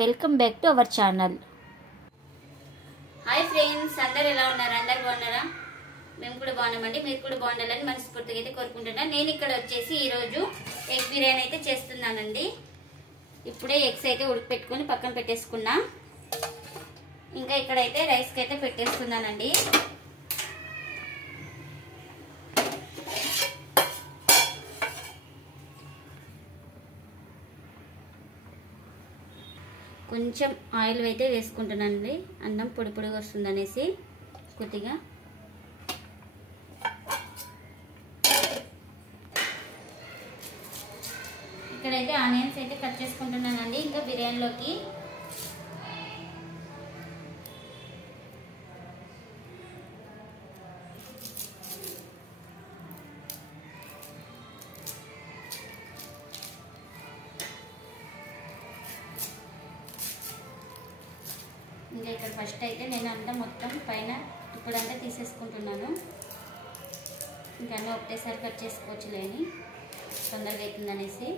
Welcome back to our channel. Hi friends, అందరు ఎలా ఉన్నారు? అందరు బాగున్నారా? మేము కూడా బాగున్నామండి. మీరు కూడా బాగుండాలని మనస్ఫూర్తిగా అయితే కోరుకుంటున్నాను. నేను ఇక్కడ వచ్చేసి ఈరోజు ఎగ్ బిర్యానీ అయితే చేస్తున్నానండి. ఇప్పుడే ఎగ్స్ అయితే ఉడకపెట్టుకొని పక్కన పెట్టేసుకున్నా. ఇంకా ఇక్కడైతే రైస్కి అయితే పెట్టేస్తున్నానండి. కొంచెం ఆయిల్ అయితే వేసుకుంటున్నానండి, అన్నం పొడి పొడిగా వస్తుంది అనేసి కొద్దిగా. ఇక్కడైతే ఆనియన్స్ అయితే కట్ చేసుకుంటున్నానండి ఇంకా బిర్యానీలోకి. ఇంకా ఇక్కడ ఫస్ట్ అయితే నేను అంతా మొత్తం పైన ఇప్పుడంతా తీసేసుకుంటున్నాను. ఇంకా అన్నీ ఒకటేసారి కట్ చేసుకోవచ్చులే అని, తొందరగా అవుతుంది అనేసి.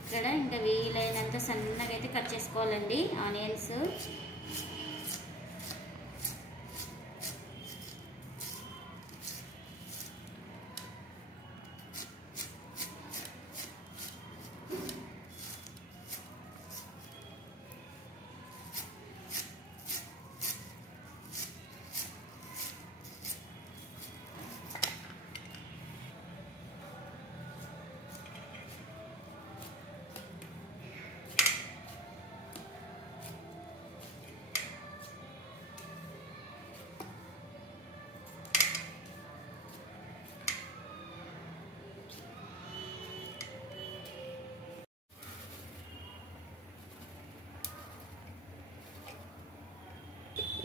ఇక్కడ ఇంకా వీలైనంత సన్నగా అయితే కట్ చేసుకోవాలండి ఆనియన్స్.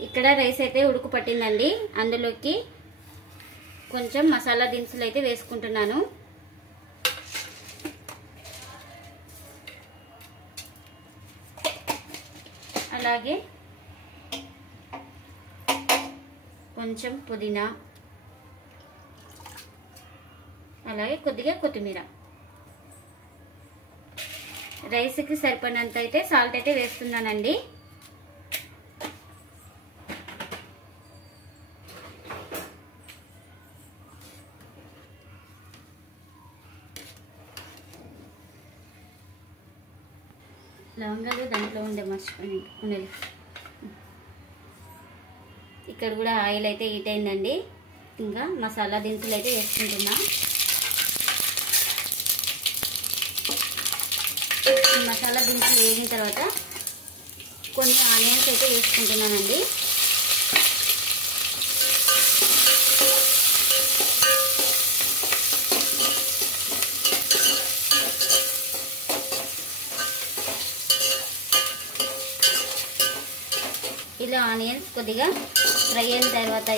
ఇక్కడ రైస్ అయితే ఉడుకు పట్టిందండి. అందులోకి కొంచెం మసాలా దినుసులు అయితే వేసుకుంటున్నాను. అలాగే కొంచెం పుదీనా, అలాగే కొద్దిగా కొత్తిమీర. రైస్కి సరిపడినంత అయితే సాల్ట్ అయితే వేస్తున్నానండి. లవంగాలు దాంట్లో ఉండే మర్చిపోయి ఉండేది. ఇక్కడ కూడా ఆయిల్ అయితే హీట్ అయిందండి. ఇంకా మసాలా దినుసులు అయితే వేసుకుంటున్నా. మసాలా దినుసులు వేగిన తర్వాత కొన్ని ఆనియన్స్ అయితే వేసుకుంటున్నానండి. ఇలా ఆనియన్స్ కొద్దిగా ఫ్రై అయిన తర్వాత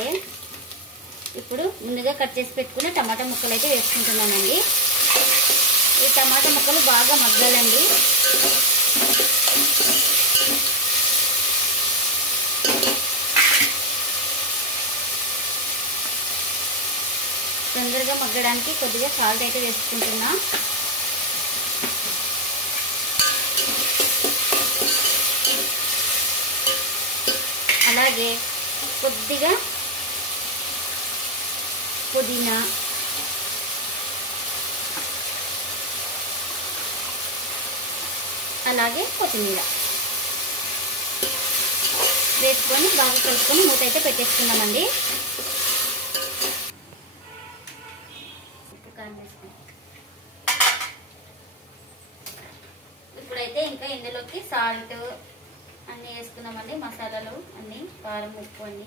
ఇప్పుడు ముందుగా కట్ చేసి పెట్టుకున్న టమాటా ముక్కలు అయితే వేసుకుంటున్నానండి. ఈ టమాటా ముక్కలు బాగా మగ్గాలండి. తొందరగా మగ్గడానికి కొద్దిగా సాల్ట్ అయితే వేసుకుంటున్నా. అలాగే కొద్దిగా పుదీనా, అలాగే కొత్తిమీర వేసుకొని బాగా కలుపుకొని మూత అయితే పెట్టేసుకుందామండి. ఇప్పుడైతే ఇంకా ఇందులోకి సాల్ట్ అన్నీ వేసుకున్నామండి, మసాలాలు అన్నీ, కారం, ఉప్పు అన్నీ.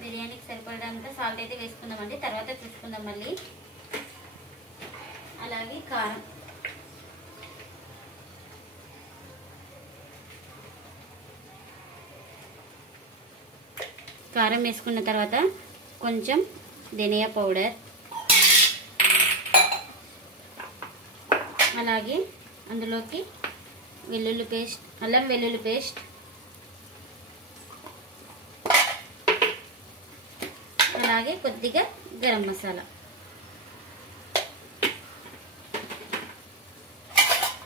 బిర్యానీకి సరిపడంత సాల్ట్ అయితే వేసుకున్నామండి, తర్వాత చూసుకుందాం మళ్ళీ. అలాగే కారం, కారం వేసుకున్న తర్వాత కొంచెం ధనియా పౌడర్, అలాగే అందులోకి వెల్లుల్లి పేస్ట్, అల్లం వెల్లుల్లి పేస్ట్, అలాగే కొద్దిగా గరం మసాలా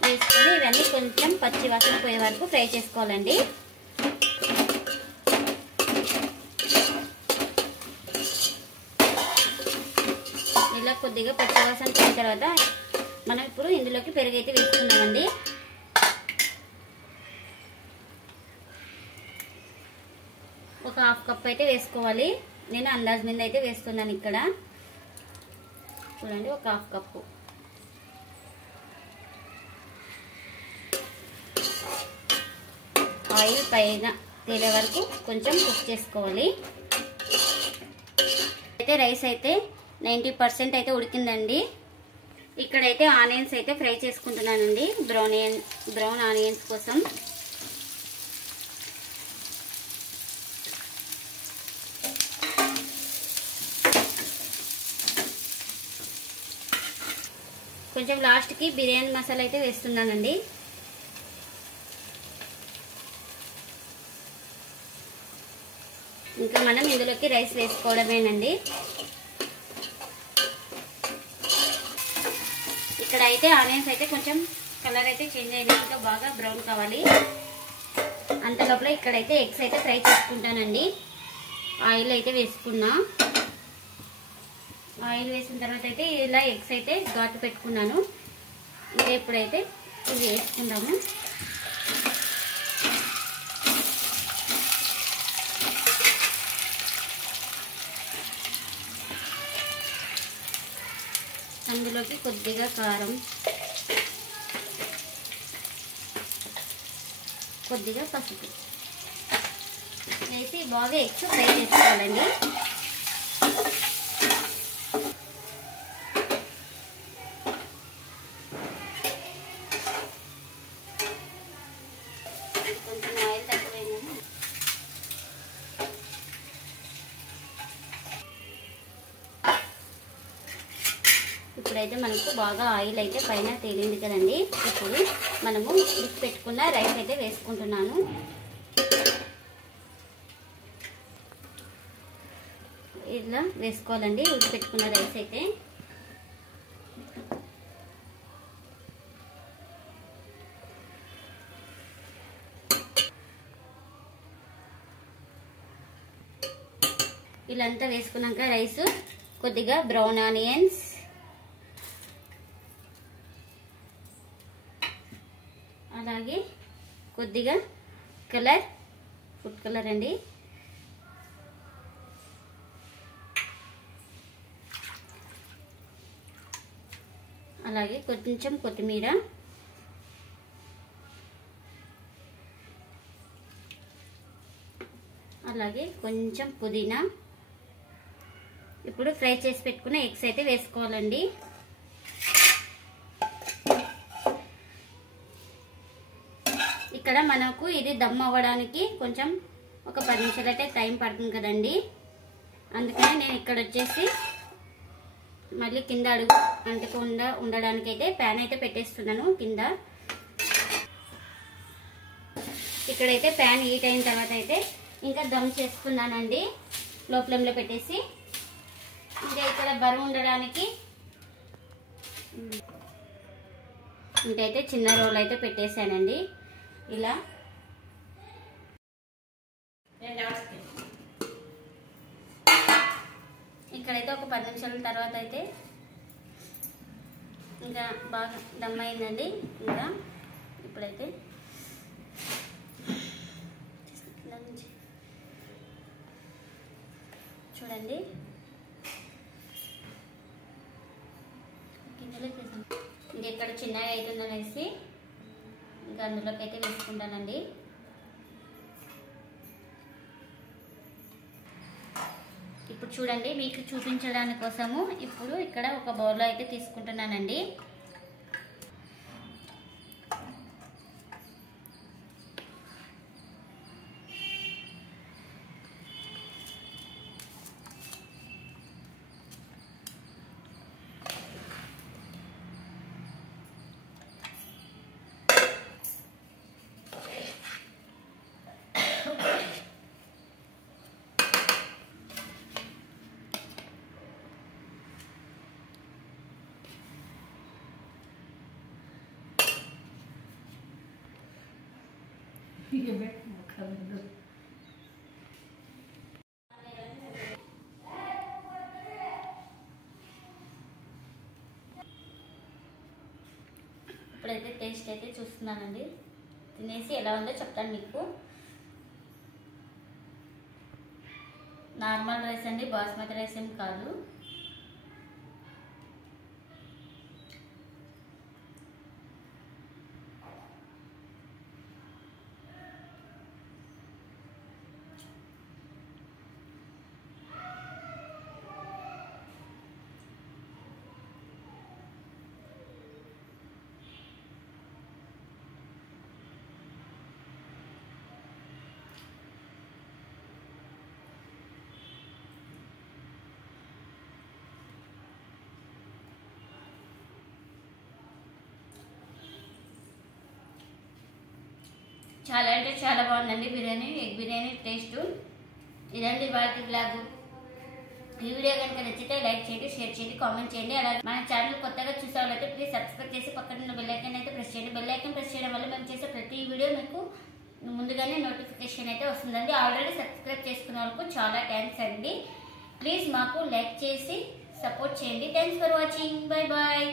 వేసుకొని ఇవన్నీ కొంచెం పచ్చి వాసన పోయే వరకు ఫ్రై చేసుకోవాలండి. ఇలా కొద్దిగా పచ్చి వాసన పోయిన తర్వాత మనం ఇప్పుడు ఇందులోకి పెరుగు అయితే వేసుకున్నామండి. ఒక హాఫ్ కప్ అయితే వేసుకోవాలి. నేను అందాజ్ మీద అయితే వేస్తున్నాను. ఇక్కడ చూడండి, ఒక హాఫ్ కప్పు. ఆయిల్ పైన తేలే వరకు కొంచెం కుక్ చేసుకోవాలి. అయితే రైస్ అయితే 90% అయితే ఉడికిందండి. ఇక్కడైతే ఆనియన్స్ అయితే ఫ్రై చేసుకుంటున్నానండి, బ్రౌన్ ఆనియన్స్ కోసం. కొంచెం లాస్ట్కి బిర్యానీ మసాలా అయితే వేస్తున్నానండి. ఇంకా మనం ఇందులోకి రైస్ వేసుకోవడమేనండి. ఇక్కడ అయితే ఆనియన్స్ అయితే కొంచెం కలర్ అయితే చేంజ్ అయ్యింది, ఇంకా బాగా బ్రౌన్ కావాలి. అంత లోపల ఇక్కడైతే ఎగ్స్ అయితే ఫ్రై చేసుకుంటానండి. ఆయిల్ అయితే వేసుకున్నా. ఆయిల్ వేసిన తర్వాత అయితే ఇలా ఎగ్స్ అయితే ఘాటు పెట్టుకున్నాను. ఇంకా ఇప్పుడైతే ఇవి వేసుకుందాము. అందులోకి కొద్దిగా కారం, కొద్దిగా పసుపు వేసి బాగా ఎగ్స్ ఫ్రై చేసుకోవాలండి. కొంచెం ఆయిల్ తక్కువైందని ఇప్పుడైతే మనకు బాగా ఆయిల్ అయితే పైన తేలింది కదండి. ఇప్పుడు మనము ఉడికి పెట్టుకున్న రైస్ అయితే వేసుకుంటున్నాను. ఇలా వేసుకోవాలండి ఉడికి పెట్టుకున్న రైస్ అయితే. ఇలా అంతా వేసుకున్నాక రైస్ కొద్దిగా బ్రౌన్ ఆనియన్స్, అలాగే కొద్దిగా కలర్, ఫుడ్ కలర్ అండి, అలాగే కొంచెం కొత్తిమీర, అలాగే కొంచెం పుదీనా. ఇప్పుడు ఫ్రై చేసి పెట్టుకున్న ఎగ్స్ అయితే వేసుకోవాలండి. ఇక్కడ మనకు ఇది దమ్ అవ్వడానికి కొంచెం ఒక 10 నిమిషాలు అయితే టైం పడుతుంది కదండి. అందుకని నేను ఇక్కడ వచ్చేసి మళ్ళీ కింద అడుగు అంటకుండా ఉండడానికి అయితే ప్యాన్ అయితే పెట్టేస్తున్నాను కింద. ఇక్కడైతే ప్యాన్ హీట్ అయిన తర్వాత అయితే ఇంకా దమ్ చేసుకున్నానండి లో ఫ్లేమ్లో పెట్టేసి. ఇంకా ఇక్కడ బరువు ఉండడానికి ఇంకైతే చిన్న రోల్ అయితే పెట్టేశానండి. ఇలా ఇక్కడైతే ఒక 10 నిమిషాల తర్వాత అయితే ఇంకా బాగా దమ్ అయిందండి. ఇంకా ఇప్పుడైతే చూడండి ఇంకా ఇక్కడ చిన్నగా అవుతుందనేసి ఇంకా అందులోకి అయితే వేసుకుంటానండి. ఇప్పుడు చూడండి మీకు చూపించడానికి కోసము ఇప్పుడు ఇక్కడ ఒక బౌల్లో అయితే తీసుకుంటున్నానండి. ఇప్పుడైతే టేస్ట్ అయితే చూస్తున్నానండి, తినేసి ఎలా ఉందో చెప్తాను మీకు. నార్మల్ రైస్ అండి, బాస్మతి రైస్ ఏం కాదు. చాలా అంటే చాలా బాగుందండి బిర్యానీ, ఎగ్ బిర్యానీ టేస్ట్. ఇదండి వాళ్ళకి బ్లాగ్. ఈ వీడియో కనుక నచ్చితే లైక్ చేయండి, షేర్ చేయండి, కామెంట్ చేయండి. అలాగే మన ఛానల్ కొత్తగా చూసే వాళ్ళైతే ప్లీజ్ సబ్స్క్రైబ్ చేసి పక్కన ఉన్న బెల్ ఐకాన్ అయితే ప్రెస్ చేయండి. బెల్ ఐకాన్ ప్రెస్ చేయడం వల్ల మేము చేసే ప్రతి వీడియో మీకు ముందుగానే నోటిఫికేషన్ అయితే వస్తుందండి. ఆల్రెడీ సబ్స్క్రైబ్ చేసుకున్న వాళ్ళకు చాలా థ్యాంక్స్ అండి. ప్లీజ్ మాకు లైక్ చేసి సపోర్ట్ చేయండి. Thanks for watching. Bye bye.